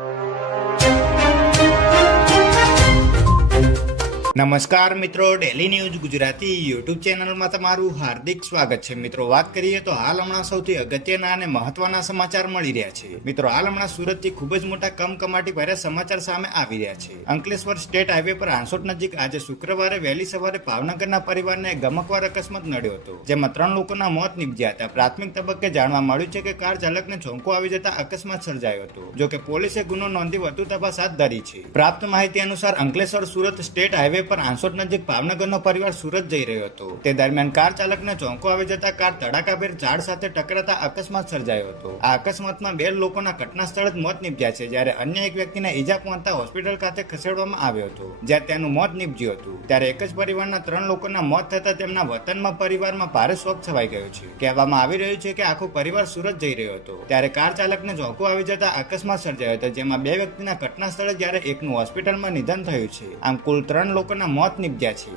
you. નમસ્કાર મિત્રો daily news Gujarati YouTube ચેનલમાં તમારું હાર્દિક સ્વાગત છે. મિત્રો, વાત કરીએ તો હાલ હમણાં સૌથી અગત્યના અને મહત્વના સમાચાર મળી રહ્યા છે. મિત્રો, હાલ હમણાં સુરતથી ખૂબ જ મોટા કમકમાટી ભર્યા સમાચાર સામે આવી રહ્યા છે. અંકલેશ્વર સ્ટેટ હાઈવે પર આંસોટ નજીક આજે શુક્રવારે વહેલી સવારે ભાવનગરના પરિવારને ગમકવાર અકસ્માત નડ્યો હતો, જેમાં ત્રણ લોકોના મોત નીપજ્યા હતા. પ્રાથમિક તબક્કે જાણવા મળ્યું છે કે કાર ચાલકને ચોંકો આવી જતા અકસ્માત સર્જાયો હતો જો કે પોલીસે ગુનો નોંધી વધુ તપાસ હાથ ધરી છે. પ્રાપ્ત માહિતી અનુસાર અંકલેશ્વર સુરત સ્ટેટ હાઈવે પર આંસોટ નજીક ભાવનગરનો પરિવાર સુરત જઈ રહ્યો હતો. તે દરમિયાન કાર ચાલકને ચોંકો આવી જતા કાર તડાકાભેર ઝાડ સાથે ટકરાતા અકસ્માત સર્જાયો હતો. આ અકસ્માતમાં બે લોકોના ઘટના સ્થળે જ મોત નીપજ્યા છે, જ્યારે અન્ય એક વ્યક્તિને ઈજા પહોંચતા હોસ્પિટલ ખાતે ખસેડવામાં આવ્યો હતો, જ્યાં તેનું મોત નીપજ્યું હતું. ત્યારે એક જ પરિવારના ત્રણ લોકોના મોત થતા તેમના વતનમાં પરિવારમાં ભારે શોક છવાઈ ગયો છે. કહેવામાં આવી રહ્યું છે કે આખો પરિવાર સુરત જઈ રહ્યો હતો. ત્યારે કાર ચાલકને ચોંકો આવી જતા અકસ્માત સર્જાયો હતો, જેમાં બે વ્યક્તિના ઘટના સ્થળે જ્યારે એકનું હોસ્પિટલમાં નિધન થયું છે. આમ કુલ ત્રણ લોકોના મોત નીપજ્યા છે